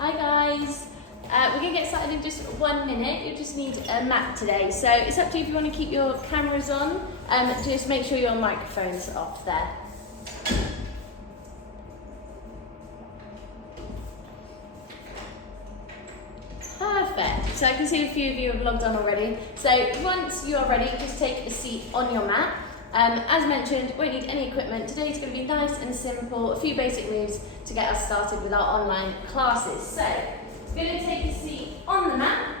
Hi guys, we're going to get started in just 1 minute. You just need a mat today, so it's up to you if you want to keep your cameras on. Just make sure your microphone's off there. Perfect, so I can see a few of you have logged on already. So once you are ready, just take a seat on your mat. As mentioned, won't need any equipment. Today's going to be nice and simple, a few basic moves to get us started with our online classes. So, we're going to take a seat on the mat,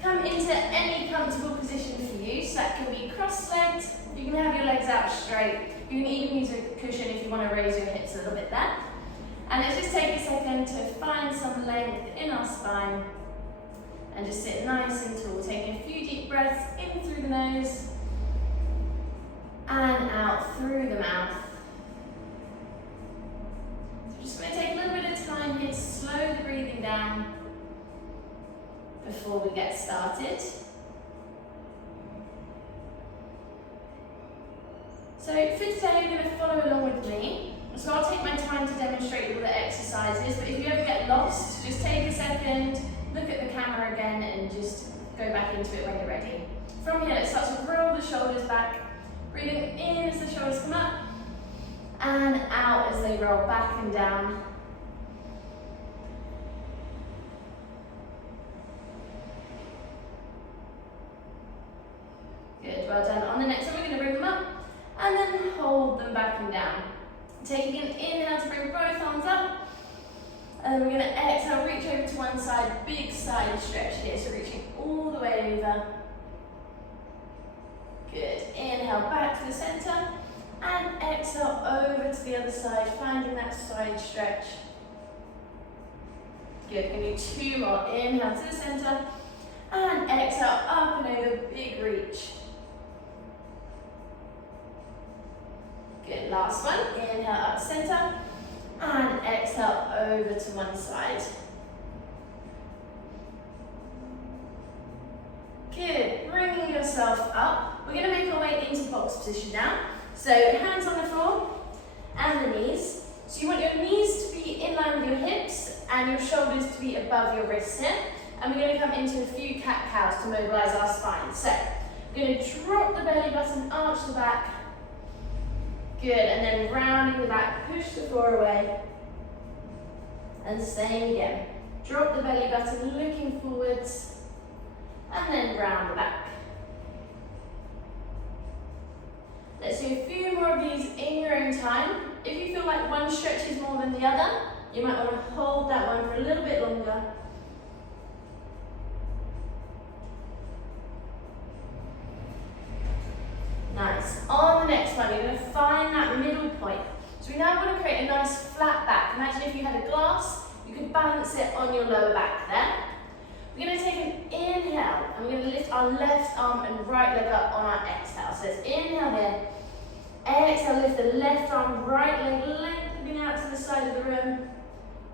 come into any comfortable position for you. So that can be cross-legged, you can have your legs out straight, you can even use a cushion if you want to raise your hips a little bit there. And let's just take a second to find some length in our spine and just sit nice and tall, taking a few deep breaths in through the nose and out through the mouth. So we're just going to take a little bit of time here to slow the breathing down before we get started. So for today, you're going to follow along with me. So I'll take my time to demonstrate all the exercises, but if you ever get lost, just take a second, look at the camera again and just go back into it when you're ready. From here, let's start to roll the shoulders back. Breathing in as the shoulders come up and out as they roll back and down. Good, well done. On the next one, we're going to bring them up and then hold them back and down. Taking an inhale to bring both arms up. And then we're going to exhale, reach over to one side, big side stretch here. So reaching all the way over. Good, inhale back to the center and exhale over to the other side, finding that side stretch. Good, we're going to do 2 more. Inhale to the center and exhale up and over, big reach. Good, last one. Inhale up center and exhale over to one side. Good, bringing yourself up. We're going to make our way into box position now. So hands on the floor and the knees. So you want your knees to be in line with your hips and your shoulders to be above your wrists here. And we're going to come into a few cat-cows to mobilize our spine. So we're going to drop the belly button, arch the back. Good, and then rounding the back, push the floor away. And same again. Drop the belly button, looking forwards. And then round the back. Let's do a few more of these in your own time. If you feel like one stretch is more than the other, you might want to hold that one for a little bit longer. Nice. On the next one, you're going to find that middle point. So we now want to create a nice flat back. Imagine if you had a glass, you could balance it on your lower back there. We're going to take an inhale and we're going to lift our left arm and right leg up on our exhale. So let's inhale here. Exhale, lift the left arm, right leg lengthening out to the side of the room.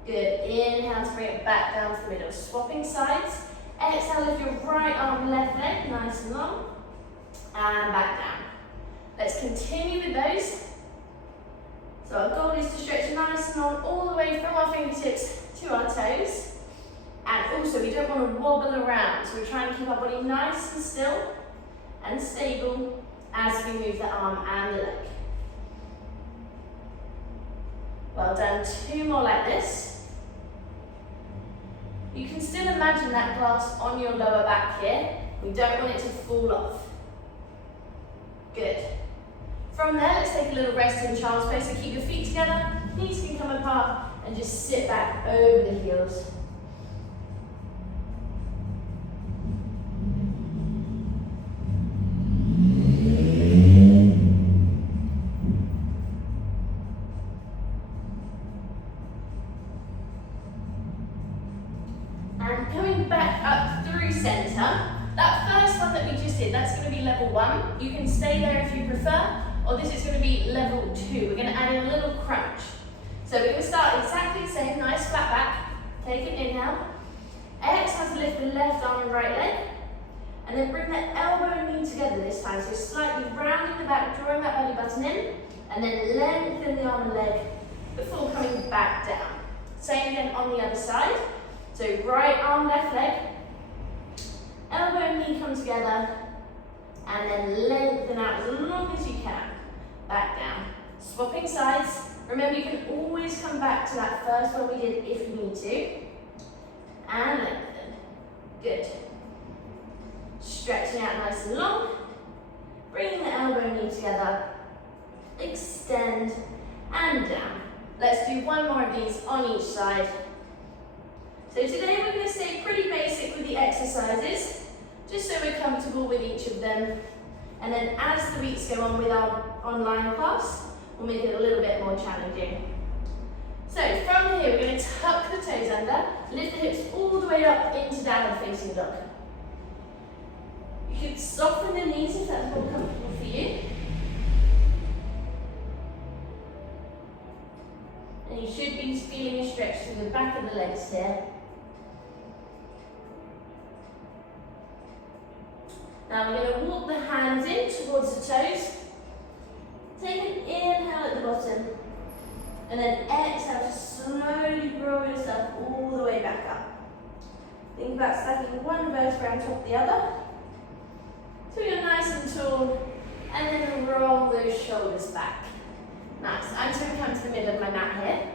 Good. Inhale to bring it back down to the middle. Swapping sides. Exhale, lift your right arm, left leg, nice and long. And back down. Let's continue with those. So our goal is to stretch nice and long all the way from our fingertips to our toes. And also, we don't want to wobble around, so we're trying to keep our body nice and still and stable as we move the arm and the leg. Well done, 2 more like this. You can still imagine that glass on your lower back here. We don't want it to fall off. Good. From there, let's take a little rest in child's pose, so keep your feet together, knees can come apart, and just sit back over the heels. And coming back up through center, that first one that we just did, that's going to be level 1. You can stay there if you prefer, or this is going to be level 2. We're going to add in a little crunch. So we're going to start exactly the same, nice flat back. Take an inhale. Exhale to lift the left arm and right leg. And then bring the elbow and knee together this time. So slightly rounding the back, drawing that belly button in. And then lengthen the arm and leg before coming back down. Same again on the other side. So right arm, left leg. Elbow and knee come together. And then lengthen out as long as you can. Back down. Swapping sides. Remember, you can always come back to that first one we did if you need to. And lengthen. Good. Stretching out nice and long. Bringing the elbow and knee together. Extend and down. Let's do one more of these on each side. So today we're going to stay pretty basic with the exercises, just so we're comfortable with each of them. And then as the weeks go on with our online class, we'll make it a little bit more challenging. So from here, we're going to tuck the toes under, lift the hips all the way up into downward facing dog. You could soften the knees if that's more comfortable for you. And you should be feeling a stretch through the back of the legs here. Now we're going to walk the hands in towards the toes. Take an inhale at the bottom. And then exhale to slowly roll yourself all the way back up. Think about stacking one vertebra on top of the other. So you're nice and tall. And then roll those shoulders back. Nice. I'm just going to come to the middle of my mat here.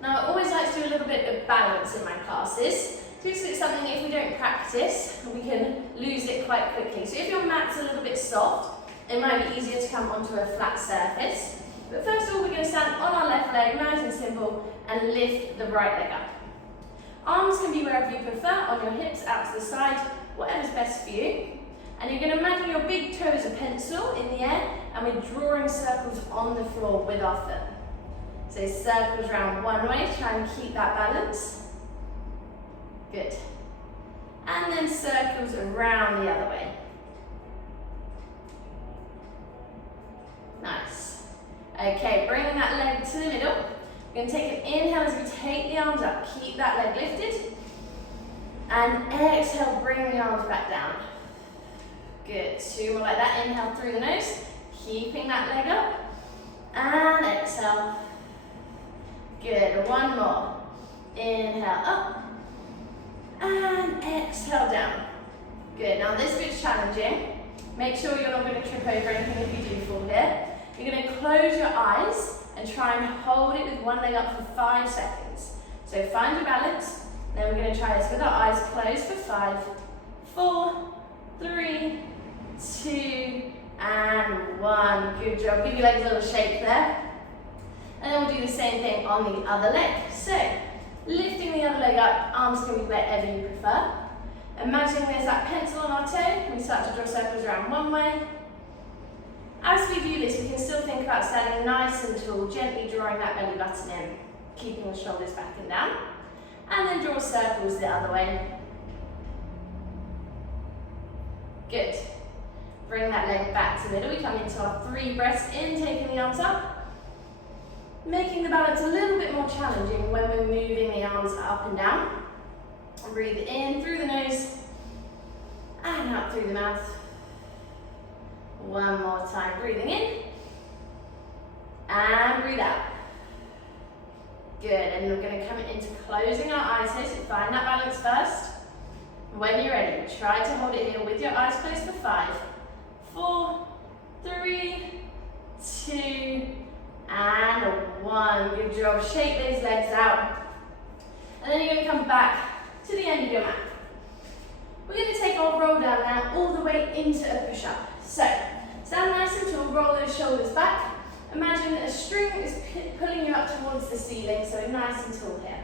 Now I always like to do a little bit of balance in my classes. Because it's something if we don't practice, we can lose it quite quickly. So if your mat's a little bit soft, it might be easier to come onto a flat surface. But first of all, we're going to stand on our left leg, nice and simple, and lift the right leg up. Arms can be wherever you prefer, on your hips, out to the side, whatever's best for you. And you're going to imagine your big toe as a pencil in the air, and we're drawing circles on the floor with our foot. So circles around one way, try and keep that balance. Good. And then circles around the other way. Nice. Okay, bringing that leg to the middle. We're going to take an inhale as we take the arms up. Keep that leg lifted. And exhale, bring the arms back down. Good. Two more like that. Inhale through the nose. Keeping that leg up. And exhale. Good. One more. Inhale up. And exhale down. Good. Now this bit's challenging. Make sure you're not going to trip over anything if you do fall here. You're going to close your eyes and try and hold it with one leg up for 5 seconds. So find your balance. Then we're going to try this with our eyes closed for 5, 4, 3, 2, and 1. Good job. Give your legs a little shake there. And then we'll do the same thing on the other leg. So lifting the other leg up, arms can be wherever you prefer. Imagining there's that pencil on our toe, and we start to draw circles around one way. As we do this, we can still think about standing nice and tall, gently drawing that belly button in, keeping the shoulders back and down. And then draw circles the other way. Good. Bring that leg back to the middle. We come into our 3 breaths in, taking the arms up. Making the balance a little bit more challenging when we're moving the arms up and down. And breathe in through the nose and out through the mouth. One more time, breathing in and breathe out. Good, and we're going to come into closing our eyes here, so find that balance first. When you're ready, try to hold it here with your eyes closed for 5, 4, 3, 2, and 1. Good job. Shake those legs out. And then you're going to come back to the end of your mat. We're going to take our roll down now all the way into a push-up. So, stand nice and tall, roll those shoulders back. Imagine a string is pulling you up towards the ceiling, so nice and tall here.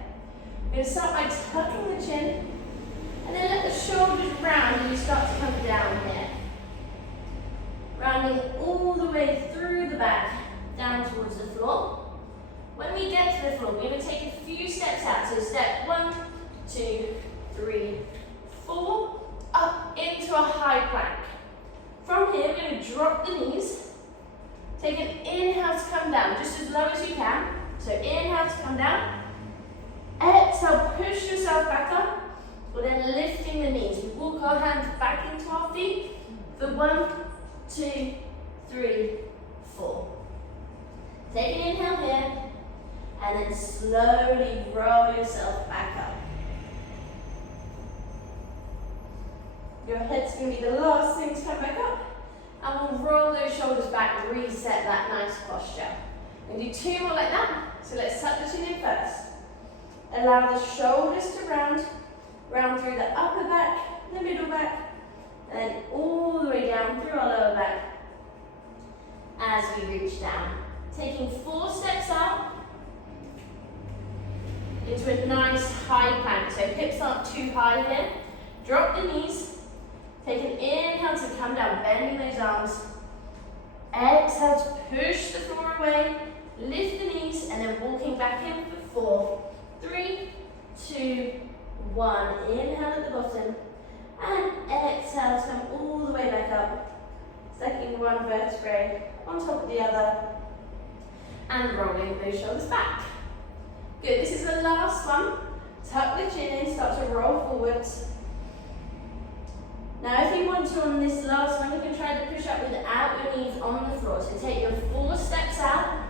We're going to start by tucking the chin, and then let the shoulders round and you start to come down here. Rounding all the way through the back, down towards the floor. When we get to the floor, we're going to take a few steps out. So step 1, 2, 3, 4, up into a high plank. From here, we're going to drop the knees. Take an inhale to come down, just as low as you can. So inhale to come down. Exhale, push yourself back up. We're then lifting the knees. We walk our hands back into our feet for 1, 2, 3, 4. Take an inhale here. and then slowly roll yourself back up. Your head's going to be the last thing to come back up. And we'll roll those shoulders back, reset that nice posture. We'll do 2 more like that. So let's tuck the chin in first. Allow the shoulders to round through the upper back, the middle back, and then all the way down through our lower back as we reach down. Taking 4 steps out into a nice high plank. So hips aren't too high here. Drop the knees. Take an inhale to come down, bending those arms. Exhale to push the floor away. Lift the knees and then walking back in for 4, 3, 2, 1. Inhale at the bottom and exhale to come all the way back up. Stacking one vertebrae on top of the other and rolling those shoulders back. Good, this is the last one. Tuck the chin in, start to roll forwards. Now if you want to on this last one, you can try to push up without your knees on the floor. So take your 4 steps out.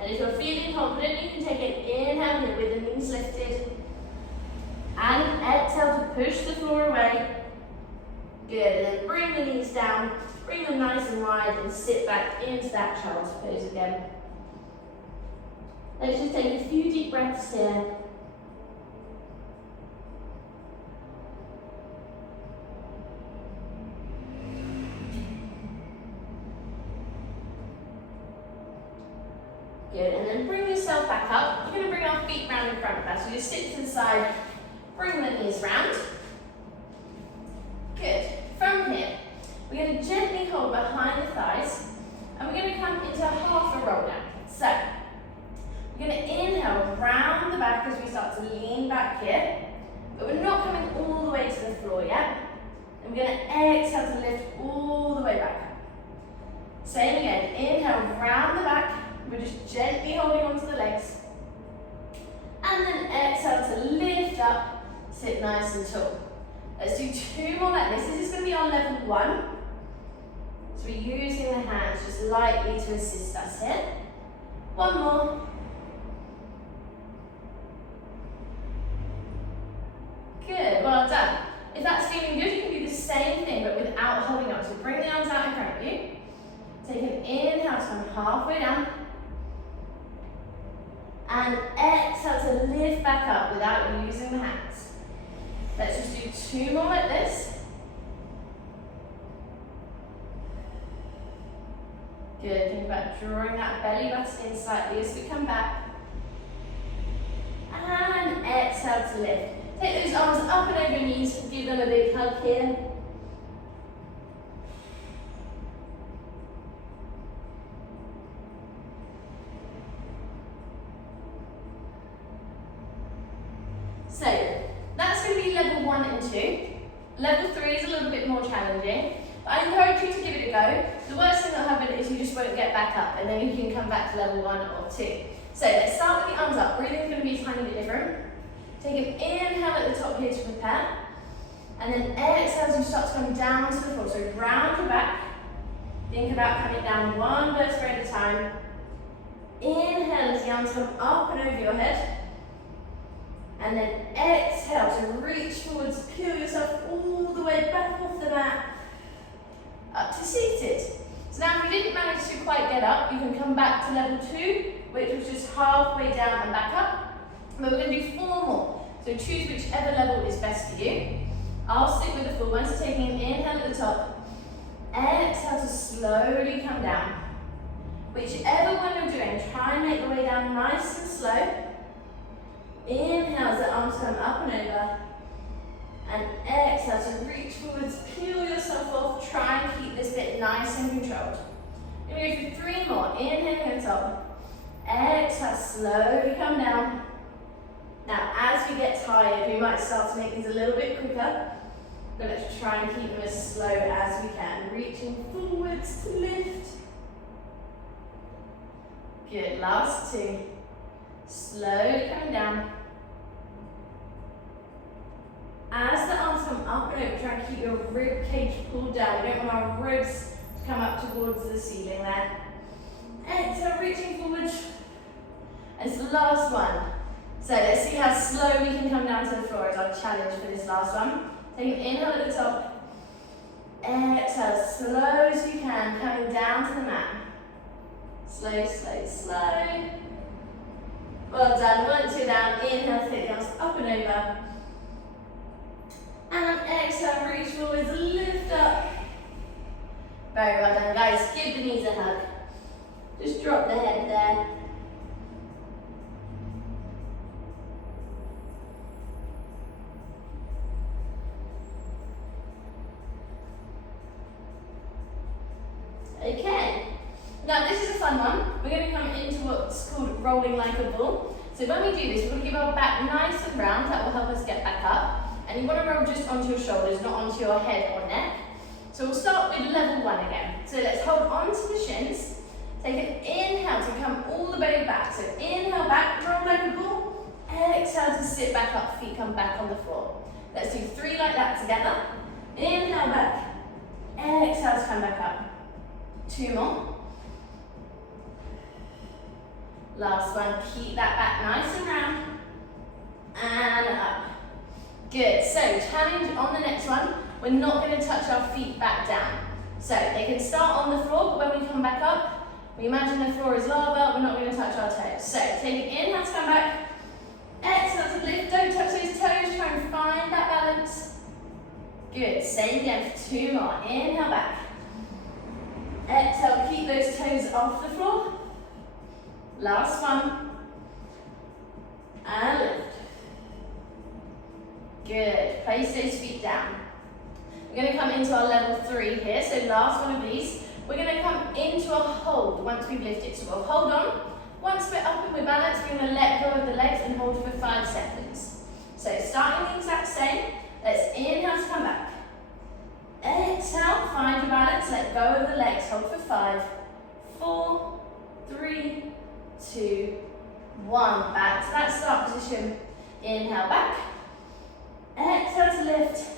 And if you're feeling confident, you can take an inhale here with the knees lifted. And exhale to push the floor away. Good, and then bring the knees down, bring them nice and wide and sit back into that child's pose again. Let's just take a few deep breaths here. Good, and then bring yourself back up. You're going to bring our feet round in front of us. So just sit to the side, bring the knees round. Good. From here, we're going to gently hold behind the thighs, and we're going to come into half a roll down. So, we're going to inhale round the back as we start to lean back here, but we're not coming all the way to the floor yet. And we're going to exhale to lift all the way back. Same again, inhale round the back. We're just gently holding onto the legs. And then exhale to lift up, sit nice and tall. Let's do 2 more like this. This is going to be our level 1. So we're using the hands just lightly to assist us here. 1 more. Good, well done. If that's feeling good, you can do the same thing but without holding on. So bring the arms out in front of you. Take an inhale to come halfway down. And exhale to lift back up without using the hands. Let's just do 2 more like this. Good, think about drawing that belly button in slightly as we come back. And exhale to lift. Take those arms up and over your knees, give them a big hug here. So, that's going to be level 1 and 2. Level 3 is a little bit more challenging, but I encourage you to give it a go. The worst thing that will happen is you just won't get back up, and then you can come back to level 1 or 2. So let's start with the arms up. Breathing is going to be a tiny bit different. Take an inhale at the top here to prepare, and then exhale as you start to come down to the floor. So round your back. Think about coming down 1 vertebrae at a time. Inhale as the arms come up and over your head. And then exhale to reach forwards, peel yourself all the way back off the mat, up to seated. So now if you didn't manage to quite get up, you can come back to level 2, which was just halfway down and back up. But we're going to do 4 more. So choose whichever level is best for you. I'll stick with the full one, so taking an inhale at the top. Exhale to slowly come down. Whichever one you're doing, try and make the way down nice and slow. Inhale as the arms come up and over. And exhale to reach forwards, peel yourself off, try and keep this bit nice and controlled. We're going to go for 3 more. Inhale at the top. Exhale, slowly come down. Now as we get tired, we might start to make these a little bit quicker. But let's try and keep them as slow as we can. Reaching forwards to lift. Good, last 2. Slowly coming down. As the arms come up and over, try and keep your rib cage pulled down. We don't want our ribs to come up towards the ceiling there. Exhale, reaching forward. And it's the last one. So let's see how slow we can come down to the floor as our challenge for this last one. Take an inhale at the top. Exhale, slow as you can, coming down to the mat. Slow, slow, slow. Well done. Once you're down, inhale, take the arms up and over. And exhale, reach forwards, lift up. Very well done, guys. Give the knees a hug. Just drop the head there. Okay. Now this is a fun one. We're going to come into what's called rolling like a ball. So when we do this, we're going to keep our back nice and round. That will help us get back up. And you want to roll just onto your shoulders, not onto your head or neck. So we'll start with level 1 again. So let's hold on to the shins. Take an inhale to come all the way back. So inhale back, roll like a ball. Exhale to sit back up, feet come back on the floor. Let's do 3 like that together. Inhale back. Exhale to come back up. 2 more. Last one, keep that back nice and round. And up. Good, so challenge on the next one. We're not going to touch our feet back down. So they can start on the floor, but when we come back up, we imagine the floor is lava, we're not going to touch our toes. So take it in, let's come back. Exhale to lift, don't touch those toes, try and find that balance. Good, same again for 2 more. Inhale back. Exhale, keep those toes off the floor. Last one. And lift. Good, place those feet down. We're going to come into our level 3 here, so last one of these. We're going to come into a hold once we've lifted. So we'll hold on. Once we're up and we're balanced, we're going to let go of the legs and hold for 5 seconds. So starting the exact same, let's inhale to come back. Exhale, find your balance, let go of the legs, hold for 5, 4, 3, 2, 1. Back to that start position. Inhale back. Exhale to lift.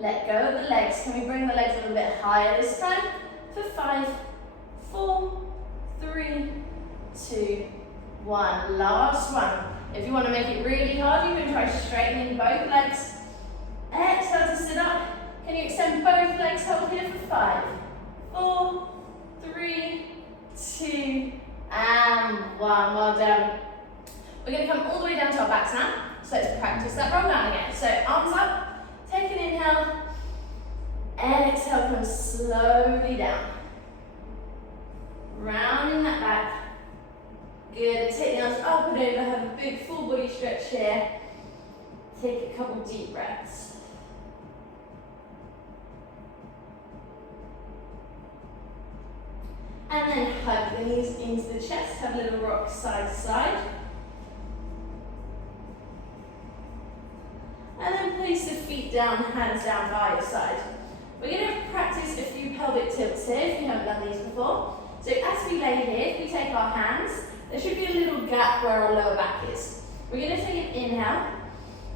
Let go of the legs. Can we bring the legs a little bit higher this time? For 5, 4, 3, 2, 1. Last one. If you want to make it really hard, you can try straightening both legs. Exhale to sit up. Can you extend both legs? Hold here for 5, 4, 3, 2, and 1. Well done. We're going to come all the way down to our backs now. So let's practice that roll down again. So arms up, take an inhale, exhale, come slowly down. Rounding that back. Good, take the arms up and over, have a big full body stretch here. Take a couple deep breaths. And then hug the knees into the chest, have a little rock side to side. And then place the feet down, hands down by your side. We're going to practice a few pelvic tilts here if you haven't done these before. So as we lay here, if we take our hands, there should be a little gap where our lower back is. We're going to take an inhale,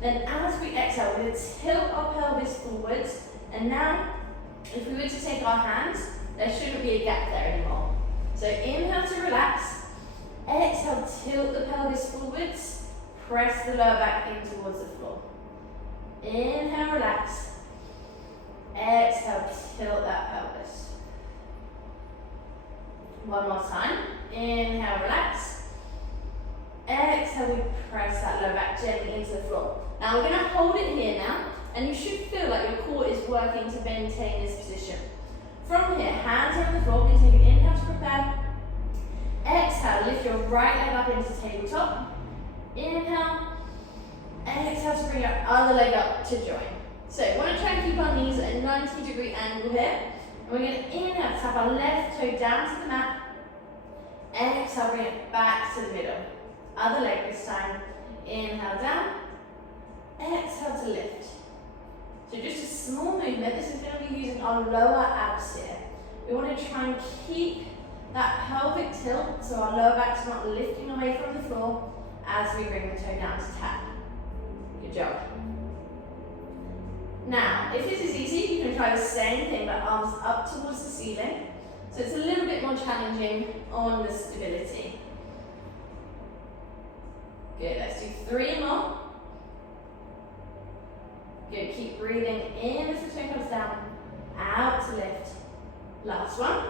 then as we exhale, we're going to tilt our pelvis forwards. And now, if we were to take our hands, there shouldn't be a gap there anymore. So inhale to relax, exhale, tilt the pelvis forwards, press the lower back in towards the floor. Inhale, relax. Exhale, tilt that pelvis. One more time. Inhale, relax. Exhale, we press that lower back gently into the floor. Now we're going to hold it here now, and you should feel like your core is working to maintain this position. From here, hands are on the floor. We're going to take an inhale to prepare. Exhale, lift your right leg up into tabletop. Inhale. Exhale to bring your other leg up to join. So we want to try and keep our knees at a 90-degree angle here. And we're going to inhale, tap our left toe down to the mat. Exhale, bring it back to the middle. Other leg this time. Inhale down. Exhale to lift. So just a small movement. This is going to be using our lower abs here. We want to try and keep that pelvic tilt so our lower back's not lifting away from the floor as we bring the toe down to tap. Good job. Now, if this is easy, you can try the same thing, but arms up towards the ceiling. So it's a little bit more challenging on the stability. Good, let's do 3 more. Good, keep breathing in as the toe comes down, out to lift. Last one.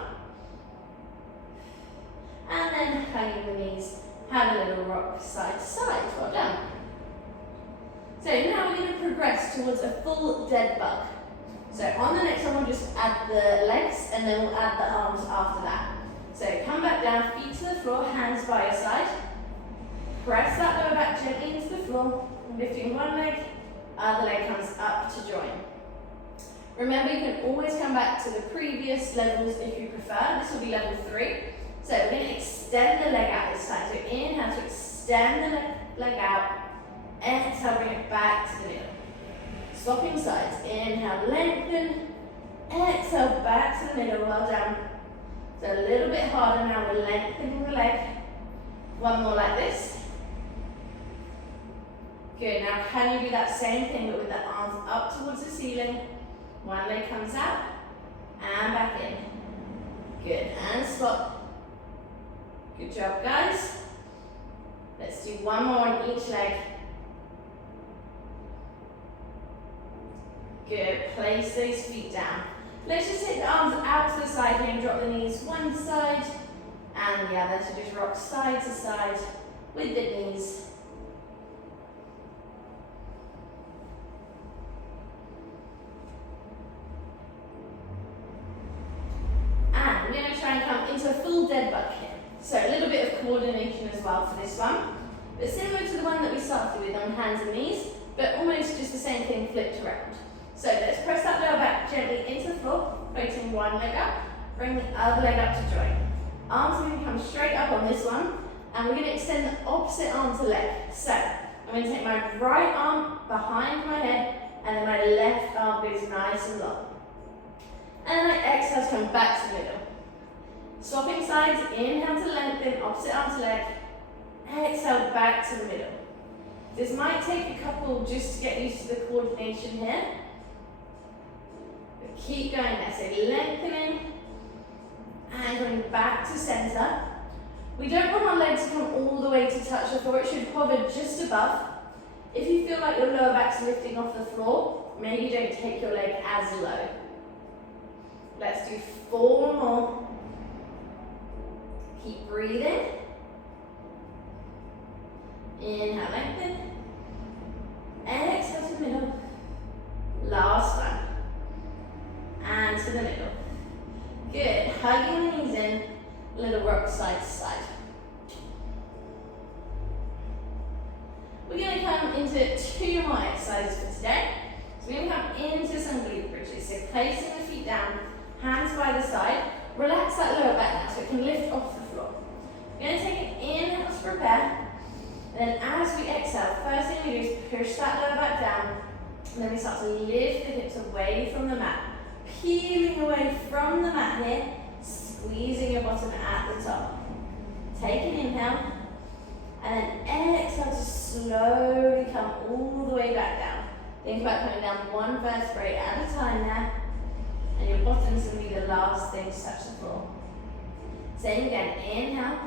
And then hanging the knees, have a little rock side to side. Well done. So now we're going to progress towards a full dead bug. So on the next one, we'll just add the legs and then we'll add the arms after that. So come back down, feet to the floor, hands by your side. Press that lower back gently into the floor, lifting one leg, other leg comes up to join. Remember, you can always come back to the previous levels if you prefer. This will be level 3. So we're going to extend the leg out this time. So inhale to extend the leg out. Exhale, bring it back to the middle. Swapping sides. Inhale, lengthen. Exhale, back to the middle. Well done. So a little bit harder now. We're lengthening the leg. One more like this. Good. Now can you do that same thing but with the arms up towards the ceiling? One leg comes out and back in. Good. And swap. Good job, guys. Let's do one more on each leg. Good. Place those feet down. Let's just take the arms out to the side here and drop the knees one side and the other. So just rock side to side with the knees. And we're going to try and come into a full dead bug here. So a little bit of coordination as well for this one. But similar to the one that we started with on hands and knees, but almost just the same thing flipped around. So let's press that lower back gently into the floor, floating one leg up, bring the other leg up to join. Arms are going to come straight up on this one, and we're going to extend the opposite arm to leg. So I'm going to take my right arm behind my head, and then my left arm goes nice and long. And then I exhale to come back to the middle. Swapping sides, inhale to lengthen, opposite arm to leg, exhale back to the middle. This might take a couple just to get used to the coordination here. But keep going there, so lengthening and going back to center. We don't want our legs to come all the way to touch the floor, it should hover just above. If you feel like your lower back's lifting off the floor, maybe don't take your leg as low. Let's do 4 more. Keep breathing. Inhale, lengthen. Exhale to the middle. Last one. And to the middle. Good. Hugging the knees in. Little rock side to side. We're going to come into 2 more exercises for today. So we're going to come into some glute bridges. So placing the feet down, hands by the side. Relax that lower back now so it can lift off the floor. We're going to take an inhale to prepare. Then as we exhale, first thing we do is push that lower back down. And then we start to lift the hips away from the mat. Peeling away from the mat here. Squeezing your bottom at the top. Take an inhale. And then exhale to slowly come all the way back down. Think about coming down one vertebrae at a time there. And your bottom's going to be the last thing to touch the floor. Same again, inhale.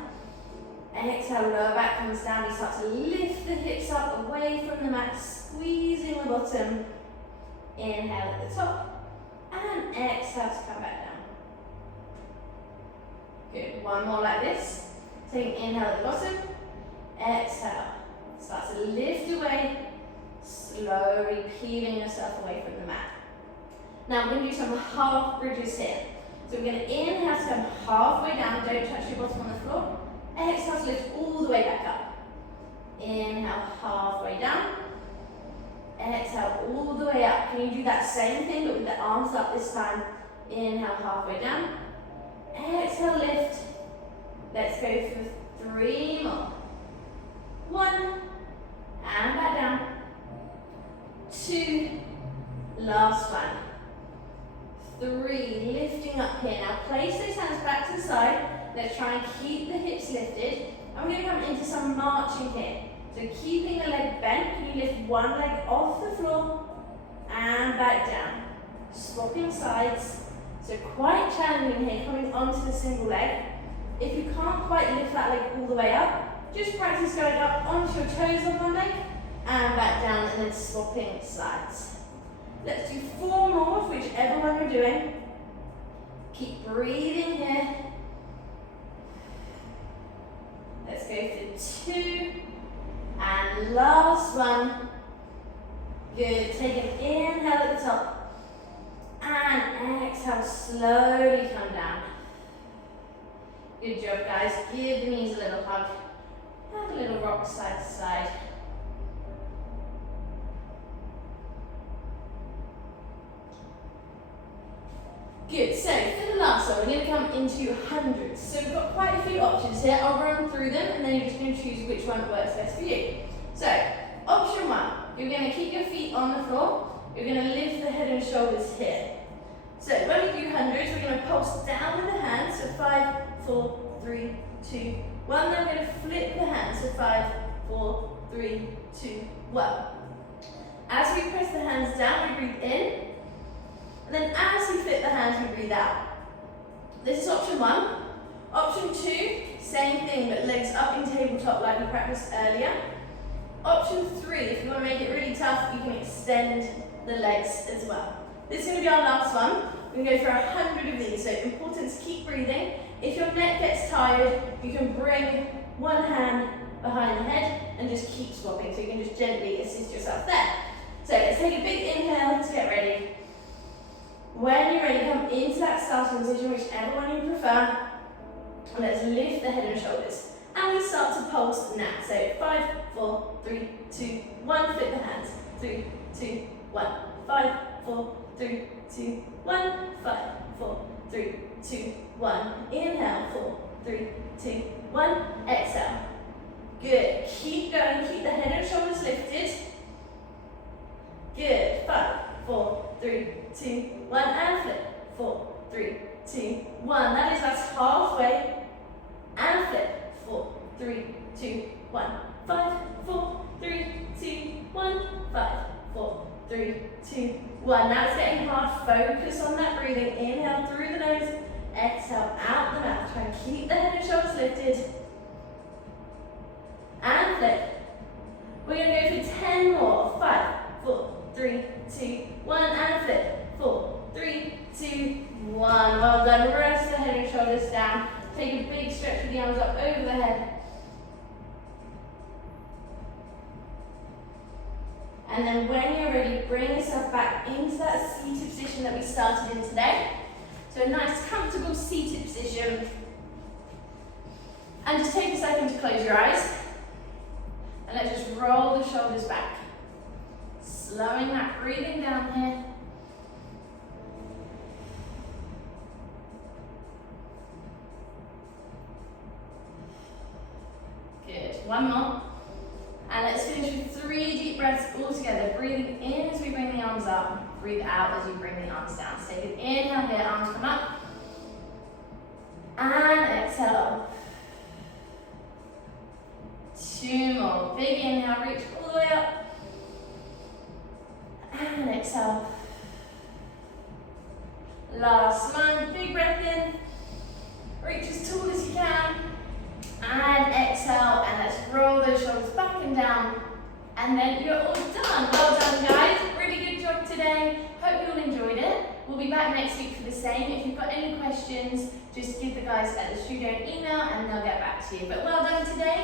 Exhale, lower back comes down. You start to lift the hips up away from the mat, squeezing the bottom. Inhale at the top. And exhale to come back down. Good, one more like this. Take an inhale at the bottom. Exhale. Start to lift away, slowly peeling yourself away from the mat. Now we're going to do some half bridges here. So we're going to inhale to come halfway down, don't touch your bottom on the floor. Exhale to lift all the way back up. Inhale halfway down. Exhale all the way up. Can you do that same thing but with the arms up this time? Inhale halfway down. Exhale lift. Let's go for 3 more. 1. And back down. 2. Last one. 3, lifting up here. Now place those hands back to the side. Let's try and keep the hips lifted. And we're going to come into some marching here. So keeping the leg bent, can you lift one leg off the floor and back down. Swapping sides. So quite challenging here, coming onto the single leg. If you can't quite lift that leg all the way up, just practice going up onto your toes on one leg and back down and then swapping sides. Let's do 4 more of whichever one you're doing. Keep breathing here. Let's go for 2. And last one. Good. Take an inhale at the top. And exhale, slowly come down. Good job, guys. Give the knees a little hug. Have a little rock side to side. Good, so for the last one, we're going to come into hundreds. So we've got quite a few options here. I'll run through them and then you're just going to choose which one works best for you. So, option 1, you're going to keep your feet on the floor. You're going to lift the head and shoulders here. So when we do hundreds, we're going to pulse down with the hands. So 5, 4, 3, 2, 1. Then we're going to flip the hands. So 5, 4, 3, 2, 1. As we press the hands down, we breathe in. And then as we flip the hands, we breathe out. This is option 1. Option 2, same thing, but legs up in tabletop like we practiced earlier. Option 3, if you want to make it really tough, you can extend the legs as well. This is going to be our last one. We're going to go for 100 of these, so important to keep breathing. If your neck gets tired, you can bring one hand behind the head and just keep swapping, so you can just gently assist yourself there. So let's take a big inhale to get ready. When you're ready, come into that starting position, whichever one you prefer. And let's lift the head and shoulders. And we start to pulse now. So 5, 4, 3, 2, 1. Flip the hands. 3, 2, 1. 5, 4, 3, 2, 1. 5, 4, 3, 2, 1. Inhale. 4, 3, 2, 1. Exhale. Good. Keep going. Keep the head and shoulders lifted. Good. 5, 4, 3, 2, 1. And flip. 4, 3, 2, 1. That is us halfway. And flip. 4, 3, 2, 1. 5, 4, 3, 2, 1. 5, 4, 3, 2, 1. Now it's getting hard. Focus on that breathing. Inhale through the nose. Exhale out the mouth. Try and keep the head and shoulders lifted. And flip. We're going to go for 10 more. 5, 4, 3, 2, 1. And flip. 4, 3, 2, 1. Well done. Rest the head and shoulders down. Take a big stretch with the arms up over the head. And then when you're ready, bring yourself back into that seated position that we started in today. So a nice comfortable seated position. And just take a second to close your eyes. And let's just roll the shoulders back. Slowing that breathing down here. Good. One more. And let's finish with 3 deep breaths all together. Breathing in as we bring the arms up. Breathe out as you bring the arms down. So take an inhale here, arms come up. And exhale. 2 more. Big inhale, reach all the way up. And exhale. Last one. Big breath in. Reach as tall as you can. And exhale, and let's roll those shoulders back and down. And then you're all done. Well done, guys. Really good job today. Hope you all enjoyed it. We'll be back next week for the same. If you've got any questions, just give the guys at the studio an email and they'll get back to you. But well done today.